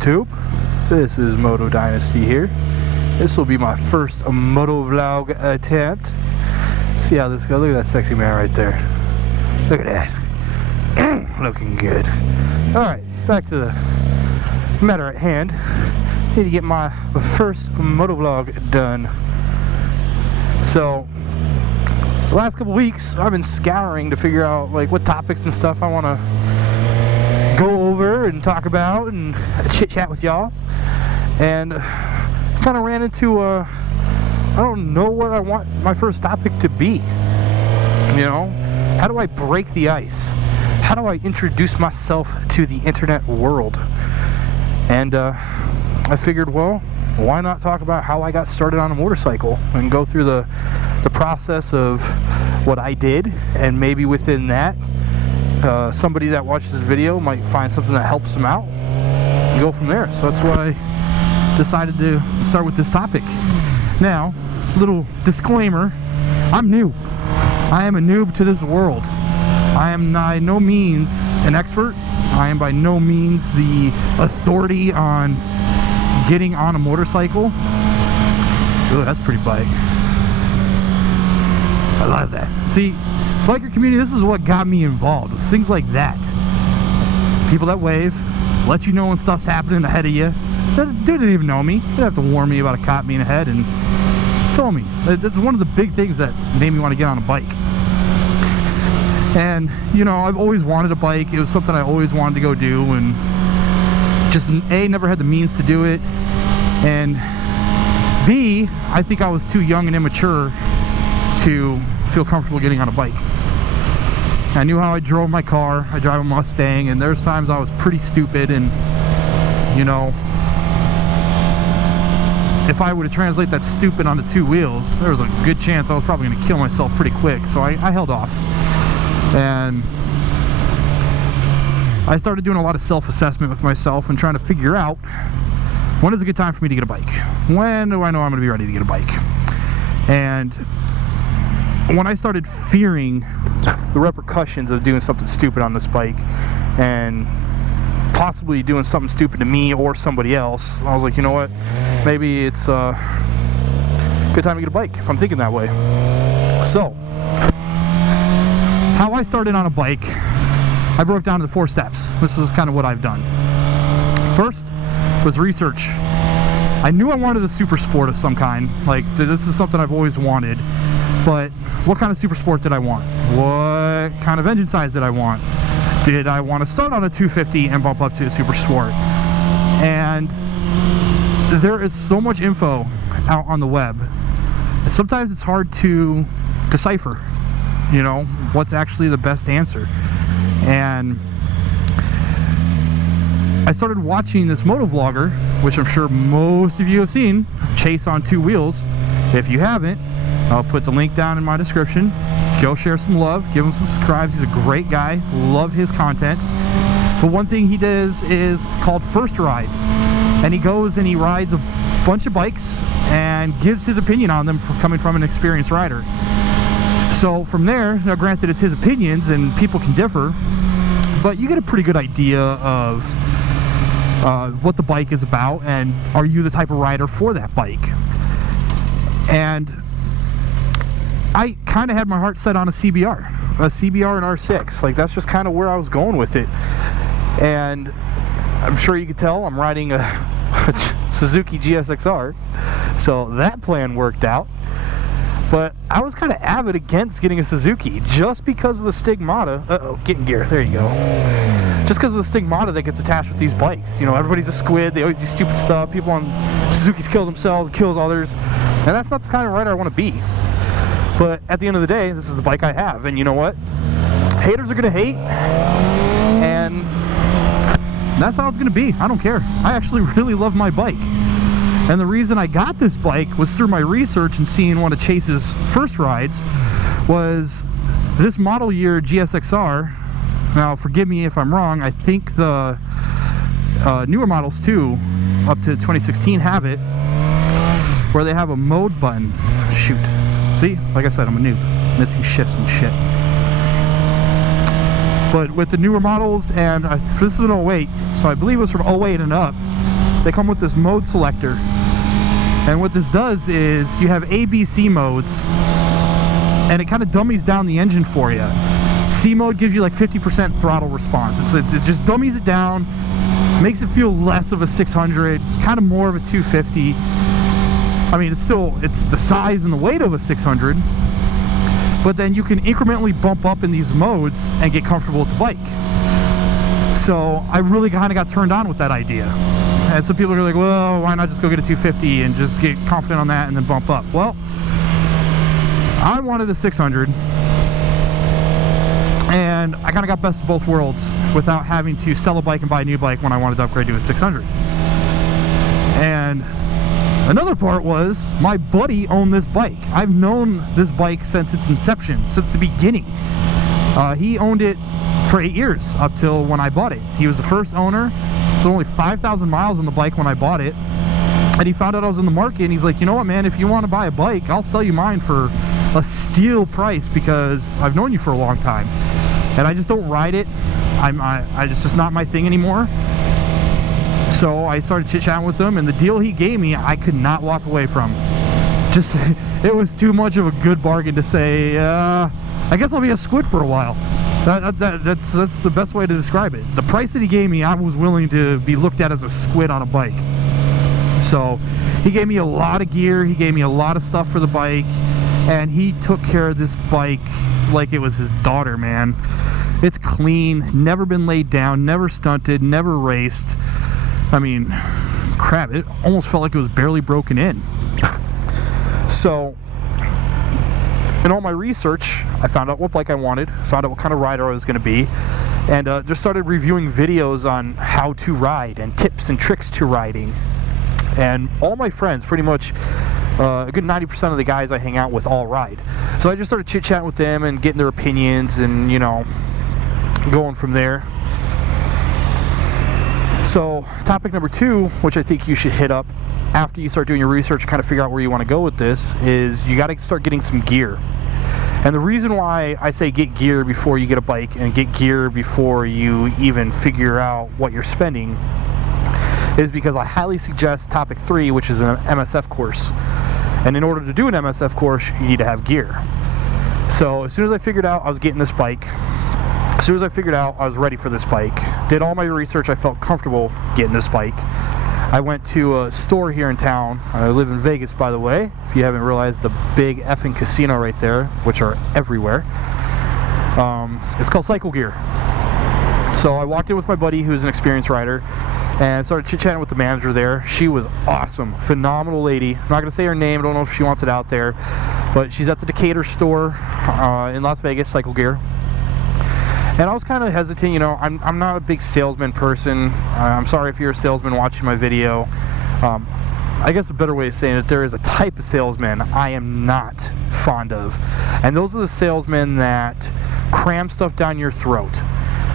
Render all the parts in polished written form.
YouTube? This is Moto Dynasty here. This will be my first moto vlog attempt. See how this goes. Look at that sexy man right there. Look at that. Looking good. Alright, back to the matter at hand. Need to get my first moto vlog done. So, the last couple weeks I've been scouring to figure out like what topics and stuff I want to go over and talk about and chit chat with y'all, and kind of ran into I don't know what I want my first topic to be. You know, how do I break the ice? How do I introduce myself to the internet world? And I figured, well, why not talk about how I got started on a motorcycle and go through the process of what I did, and maybe within that somebody that watches this video might find something that helps them out and go from there. So that's why I decided to start with this topic. Now, little disclaimer, I'm new. I am a noob to this world. I am by no means an expert. I am by no means the authority on getting on a motorcycle. Ooh, that's a pretty bike. I love that. See, biker community, this is what got me involved. It's things like that. People that wave, let you know when stuff's happening ahead of you. Dude didn't even know me. They didn't have to warn me about a cop being ahead, and told me. That's one of the big things that made me want to get on a bike. And, you know, I've always wanted a bike. It was something I always wanted to go do, and just A, never had the means to do it, and B, I think I was too young and immature to feel comfortable getting on a bike. I knew how I drove my car. I drive a Mustang, and there's times I was pretty stupid, and you know, if I were to translate that stupid onto two wheels, there was a good chance I was probably going to kill myself pretty quick, so I held off. And I started doing a lot of self-assessment with myself and trying to figure out when is a good time for me to get a bike. When do I know I'm going to be ready to get a bike? And when I started fearing the repercussions of doing something stupid on this bike and possibly doing something stupid to me or somebody else, I was like, you know what, maybe it's a good time to get a bike if I'm thinking that way. So, how I started on a bike, I broke down into 4 steps. This is kind of what I've done. First was research. I knew I wanted a super sport of some kind. Like, this is something I've always wanted. But what kind of super sport did I want? What kind of engine size did I want? Did I want to start on a 250 and bump up to a super sport? And there is so much info out on the web. And sometimes it's hard to decipher, you know, what's actually the best answer. And I started watching this moto vlogger, which I'm sure most of you have seen, Chase on 2 wheels. If you haven't, I'll put the link down in my description. Go share some love, give him some subscribes. He's a great guy, love his content. But one thing he does is called First Rides, and he goes and he rides a bunch of bikes and gives his opinion on them for coming from an experienced rider. So from there, now granted it's his opinions and people can differ, but you get a pretty good idea of what the bike is about, and are you the type of rider for that bike. And I kind of had my heart set on a CBR and R6. Like, that's just kind of where I was going with it. And I'm sure you could tell I'm riding a Suzuki GSXR, so that plan worked out. But I was kind of avid against getting a Suzuki just because of the stigmata. Getting gear, there you go. Just because of the stigmata that gets attached with these bikes. You know, everybody's a squid, they always do stupid stuff. People on Suzukis kill themselves, kills others, and that's not the kind of rider I want to be. But at the end of the day, this is the bike I have, and you know what? Haters are gonna hate, and that's how it's gonna be. I don't care. I actually really love my bike. And the reason I got this bike was through my research and seeing one of Chase's first rides was this model year GSXR. Now, forgive me if I'm wrong, I think the newer models too, up to 2016, have it, where they have a mode button. Shoot. See? Like I said, I'm a noob. Missing shifts and shit. But with the newer models, and this is an 08, so I believe it was from 08 and up, they come with this mode selector. And what this does is you have ABC modes, and it kind of dummies down the engine for you. C mode gives you like 50% throttle response. It just dummies it down, makes it feel less of a 600, kind of more of a 250. I mean, it's the size and the weight of a 600, but then you can incrementally bump up in these modes and get comfortable with the bike. So I really kind of got turned on with that idea. And some people are like, well, why not just go get a 250 and just get confident on that and then bump up? Well, I wanted a 600, and I kind of got best of both worlds without having to sell a bike and buy a new bike when I wanted to upgrade to a 600. And another part was my buddy owned this bike. I've known this bike since its inception, since the beginning. He owned it for 8 years up till when I bought it. He was the first owner. There was only 5,000 miles on the bike when I bought it, and he found out I was in the market, and he's like, you know what, man, if you want to buy a bike, I'll sell you mine for a steal price because I've known you for a long time, and I just don't ride it. It's just not my thing anymore. So I started chit-chatting with him, and the deal he gave me, I could not walk away from. Just, it was too much of a good bargain to say, I guess I'll be a squid for a while. That's the best way to describe it. The price that he gave me, I was willing to be looked at as a squid on a bike. So he gave me a lot of gear, he gave me a lot of stuff for the bike, and he took care of this bike like it was his daughter, man. It's clean, never been laid down, never stunted, never raced. I mean, crap, it almost felt like it was barely broken in. So in all my research, I found out what bike I wanted, found out what kind of rider I was going to be, and just started reviewing videos on how to ride and tips and tricks to riding. And all my friends, pretty much a good 90% of the guys I hang out with all ride. So I just started chit-chatting with them and getting their opinions and, you know, going from there. So topic number 2, which I think you should hit up after you start doing your research and kind of figure out where you want to go with this, is you got to start getting some gear. And the reason why I say get gear before you get a bike and get gear before you even figure out what you're spending is because I highly suggest topic 3, which is an MSF course. And in order to do an MSF course, you need to have gear. So as soon as I figured out I was getting this bike, as soon as I figured out I was ready for this bike, did all my research, I felt comfortable getting this bike. I went to a store here in town. I live in Vegas, by the way, if you haven't realized, the big effing casino right there, which are everywhere. It's called Cycle Gear. So I walked in with my buddy who's an experienced rider and started chit-chatting with the manager there. She was awesome, phenomenal lady. I'm not gonna say her name, I don't know if she wants it out there, but she's at the Decatur store in Las Vegas, Cycle Gear. And I was kind of hesitant, you know, I'm not a big salesman person. I'm sorry if you're a salesman watching my video. I guess a better way of saying it, there is a type of salesman I am not fond of. And those are the salesmen that cram stuff down your throat.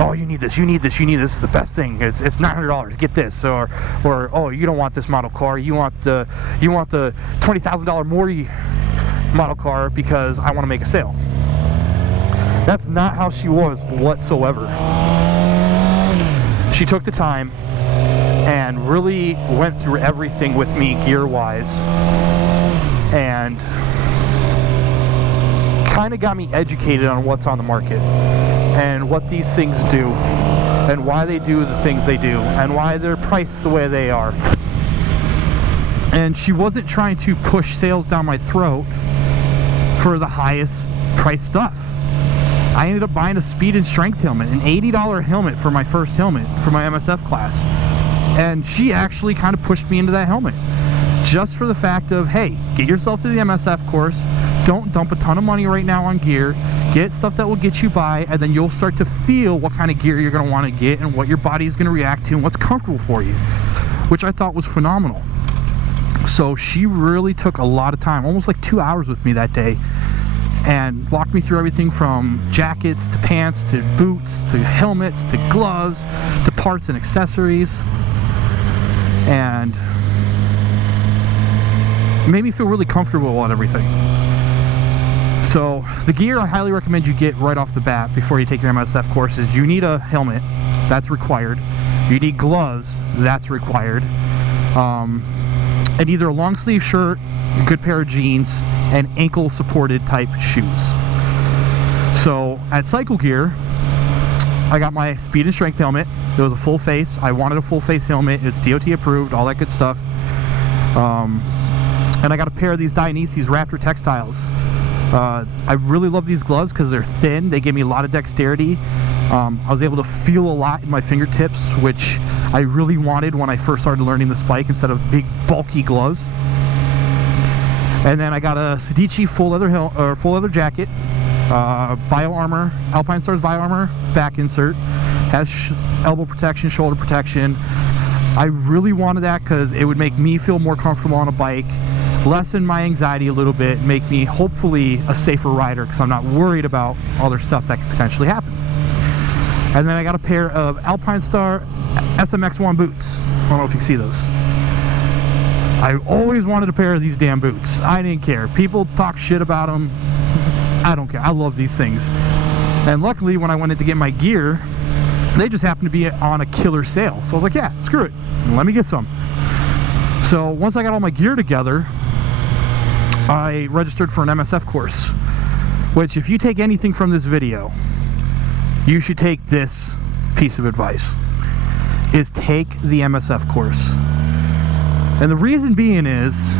Oh, you need this, you need this, you need this, is the best thing. It's $900, get this. Or oh, you don't want this model car, you want the $20,000 more model car because I want to make a sale. That's not how she was whatsoever. She took the time and really went through everything with me gear-wise and kind of got me educated on what's on the market and what these things do and why they do the things they do and why they're priced the way they are. And she wasn't trying to push sales down my throat for the highest price stuff. I ended up buying a speed and strength helmet, an $80 helmet for my first helmet for my MSF class. And she actually kind of pushed me into that helmet. Just for the fact of, hey, get yourself to the MSF course, don't dump a ton of money right now on gear, get stuff that will get you by, and then you'll start to feel what kind of gear you're going to want to get and what your body is going to react to and what's comfortable for you, which I thought was phenomenal. So she really took a lot of time, almost like 2 hours with me that day, and walked me through everything from jackets to pants to boots to helmets to gloves to parts and accessories, and it made me feel really comfortable on everything. So the gear I highly recommend you get right off the bat before you take your MSF course is you need a helmet, that's required. You need gloves, that's required. and either a long sleeve shirt, a good pair of jeans, and ankle supported type shoes. So at Cycle Gear, I got my speed and strength helmet. It was a full face. I wanted a full face helmet. It's DOT approved, all that good stuff. And I got a pair of these Dionysus Raptor textiles. I really love these gloves because they're thin. They give me a lot of dexterity. I was able to feel a lot in my fingertips, which I really wanted when I first started learning this bike instead of big bulky gloves. And then I got a Sedici full leather jacket, bio armor, Alpine Stars bio armor back insert, has elbow protection, shoulder protection. I really wanted that because it would make me feel more comfortable on a bike, lessen my anxiety a little bit, make me hopefully a safer rider because I'm not worried about other stuff that could potentially happen. And then I got a pair of Alpine Star SMX1 boots. I don't know if you can see those. I always wanted a pair of these damn boots. I didn't care. People talk shit about them. I don't care. I love these things. And luckily, when I went in to get my gear, they just happened to be on a killer sale. So I was like, yeah, screw it. Let me get some. So once I got all my gear together, I registered for an MSF course, which if you take anything from this video, you should take this piece of advice, is take the MSF course. And the reason being is,